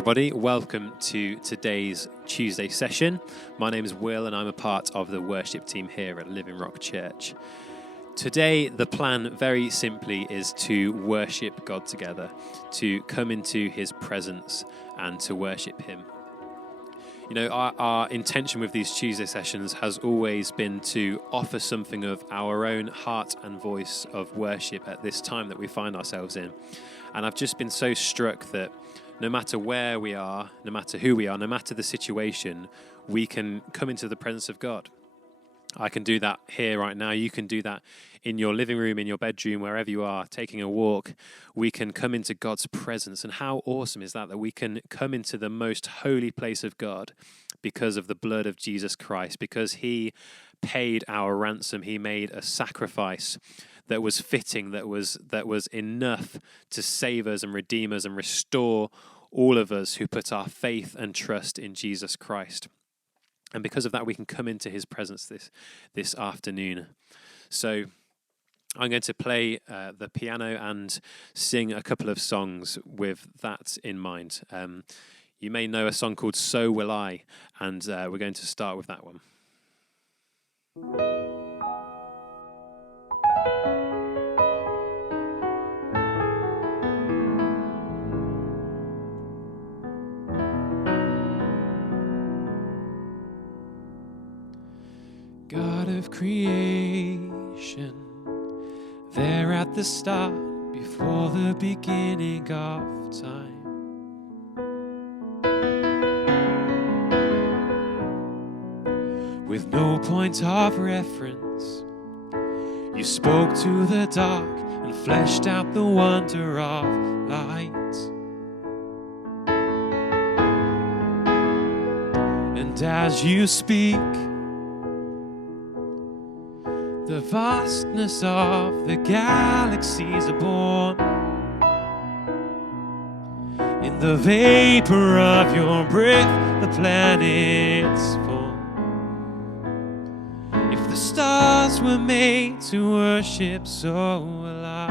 everybody. Welcome to today's Tuesday session. My name is Will and I'm a part of the worship team here at Living Rock Church. Today, the plan very simply is to worship God together, to come into his presence and to worship him. You know, our intention with these Tuesday sessions has always been to offer something of our own heart and voice of worship at this time that we find ourselves in. And I've just been so struck that no matter where we are, no matter who we are, no matter the situation, we can come into the presence of God. I can do that here right now. You can do that in your living room, in your bedroom, wherever you are, taking a walk. We can come into God's presence. And how awesome is that we can come into the most holy place of God because of the blood of Jesus Christ, because he paid our ransom. He made a sacrifice that was fitting, that was enough to save us and redeem us and restore all of us who put our faith and trust in Jesus Christ. And because of that, we can come into his presence this afternoon. So I'm going to play the piano and sing a couple of songs with that in mind. You may know a song called So Will I, and we're going to start with that one. God of creation, there at the start, before the beginning of time. With no point of reference, you spoke to the dark and fleshed out the wonder of light. And as you speak, the vastness of the galaxies are born. In the vapor of your breath, the planets form. If the stars were made to worship, so will I.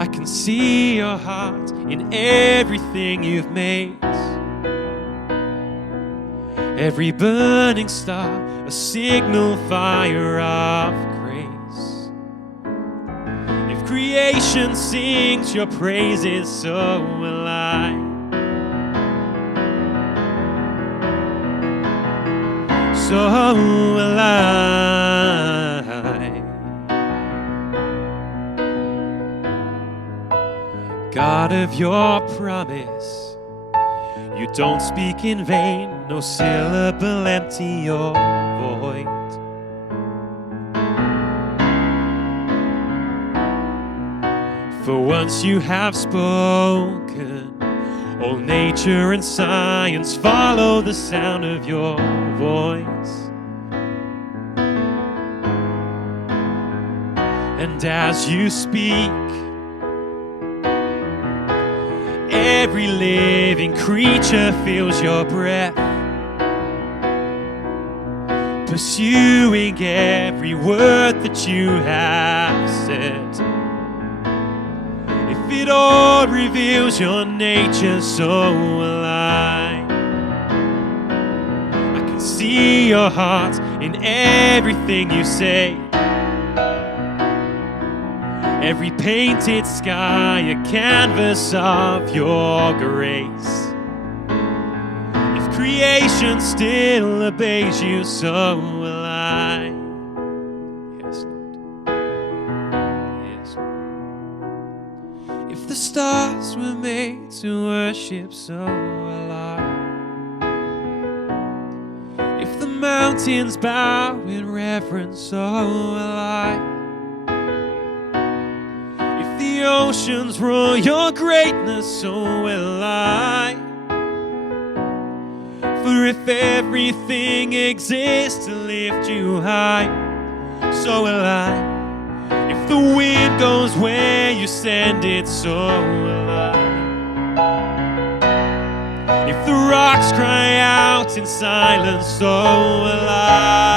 I can see your heart in everything you've made. Every burning star, a signal fire of grace. If creation sings your praises, so will I. So will I. God of your promise, you don't speak in vain, no syllable empty or void. For once you have spoken, all nature and science follow the sound of your voice. And as you speak, every living creature feels your breath, pursuing every word that you have said. If it all reveals your nature, so will I. I can see your heart in everything you say. Every painted sky, a canvas of your grace. If creation still obeys you, so will I. Yes, Lord. Yes. If the stars were made to worship, so will I. If the mountains bow in reverence, so will I. The oceans roar your greatness, so will I. For if everything exists to lift you high, so will I. If the wind goes where you send it, so will I. If the rocks cry out in silence, so will I.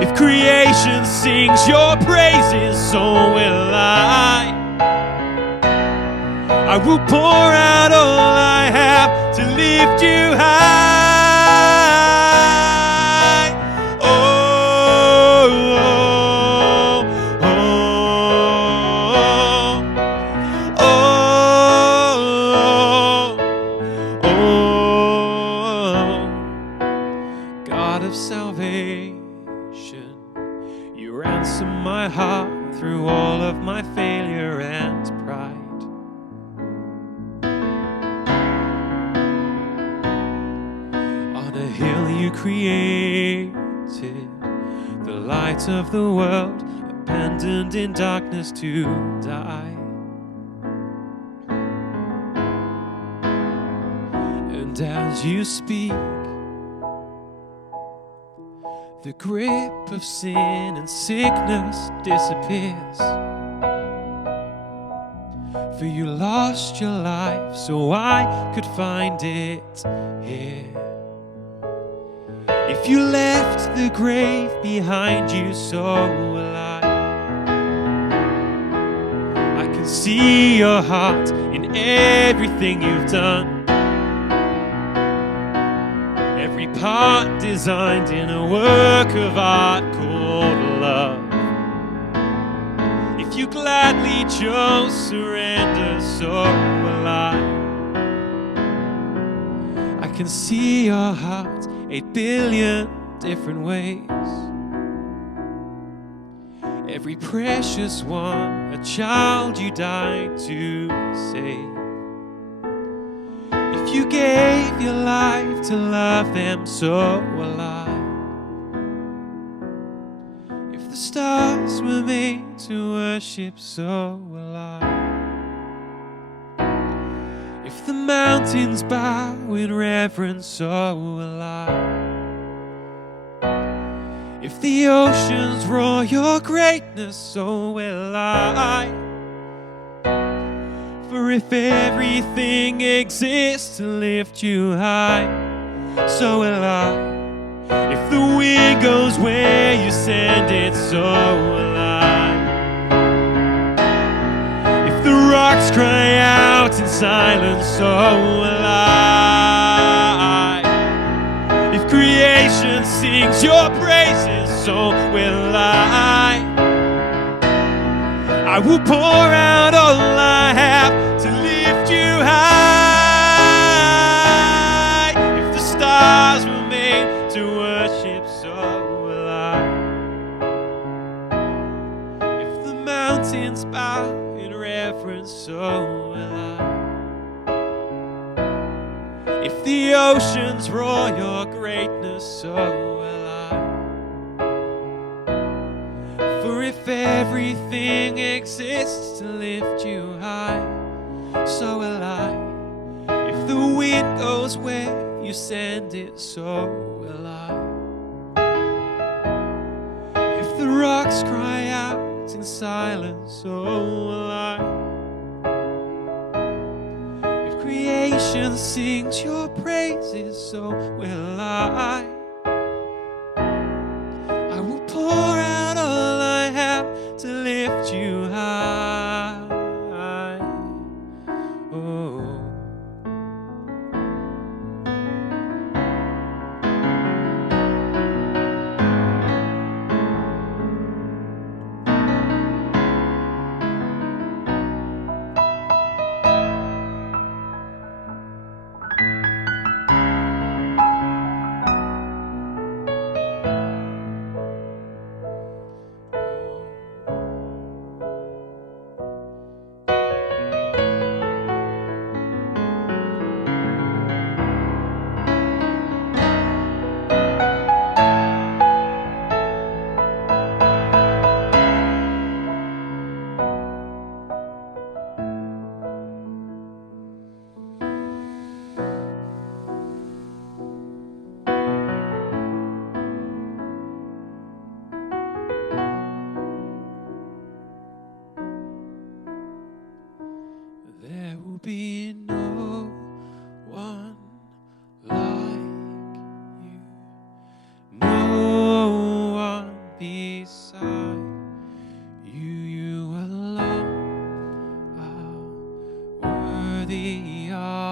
If creation sings your praises, so will I. I will pour out all I have to lift you high. Oh, oh, oh, oh, oh. God of salvation, you ransom my heart through all of my failure and pride. On a hill you created, the light of the world, abandoned in darkness to die. And as you speak, the grip of sin and sickness disappears. For you lost your life so I could find it here. If you left the grave behind you, so will I. I can see your heart in everything you've done. Every part designed in a work of art called love. If you gladly chose surrender, so will I. I can see your heart 8 billion different ways. Every precious one, a child you died to save. If you gave your life to love them, so will I. If the stars were made to worship, so will I. If the mountains bow in reverence, so will I. If the oceans roar your greatness, so will I. For if everything exists to lift you high, so will I. If the wind goes where you send it, so will I. If the rocks cry out in silence, so will I. If creation sings your praises, so will I. I will pour out all I have to lift you high. If the stars were made to worship, so will I. If the mountains bow in reverence, so will I. If the oceans roar your greatness, so will I. For if everything exists to lift you high, so will I. If the wind goes where you send it, so will I. If the rocks cry out in silence, so will I. If creation sings your praises, so will I. I will pour out all I have to lift you high. Oh.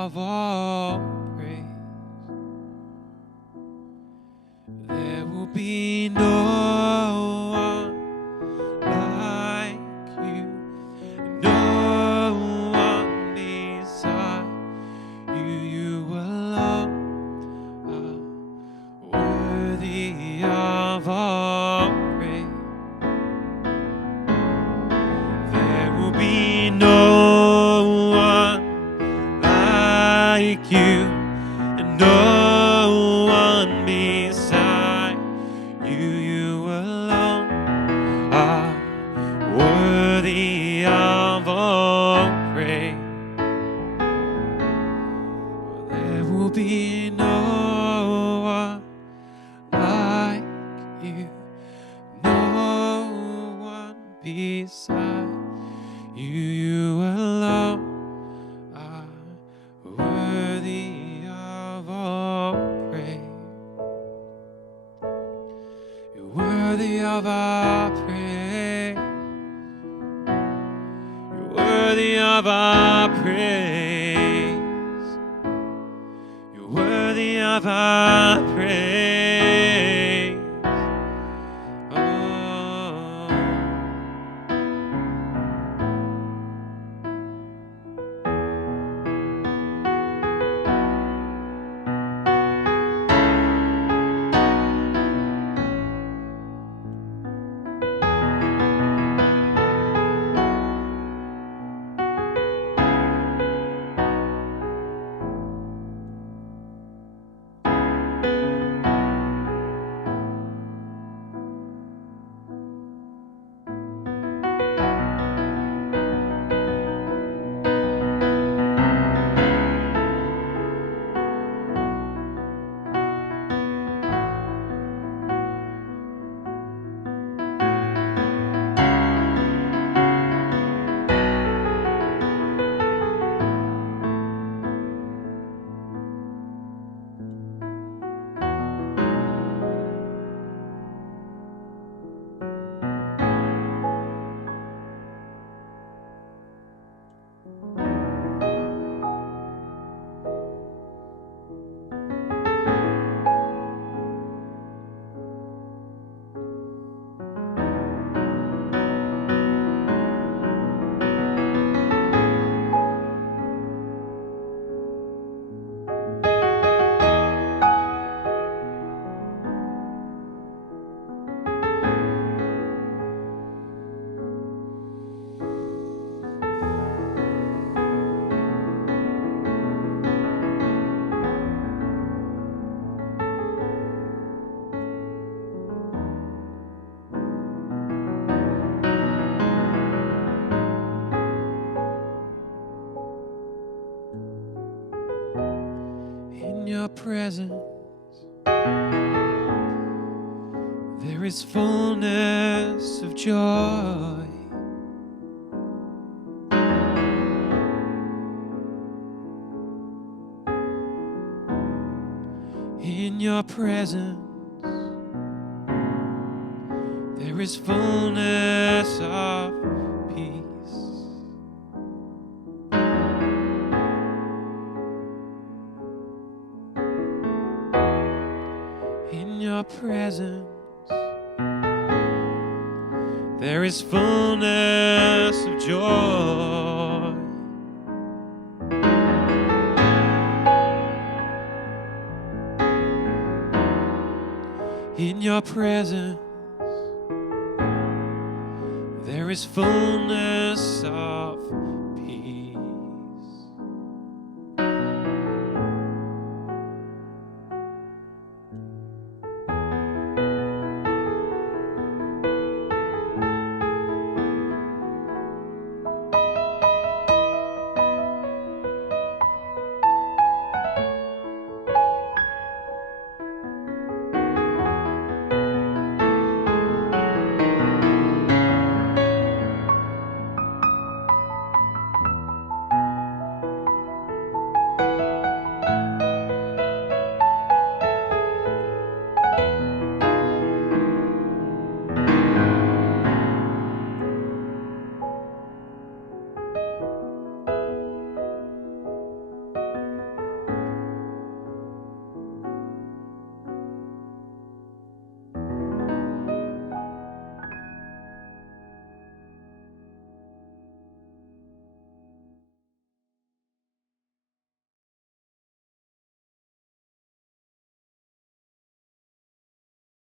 of all praise. There will be no one like you, no one beside you. You alone are worthy of all praise. There will be no one like you, and no one beside you. You alone are worthy of all praise. There will be no one like you, no one beside you. You alone are worthy of all praise. You're worthy of our praise. You're worthy of our praise. You're worthy of our praise. Oh. In your presence there is fullness of joy. In your presence there is fullness of peace. In your presence there is fullness of joy. In your presence there is fullness of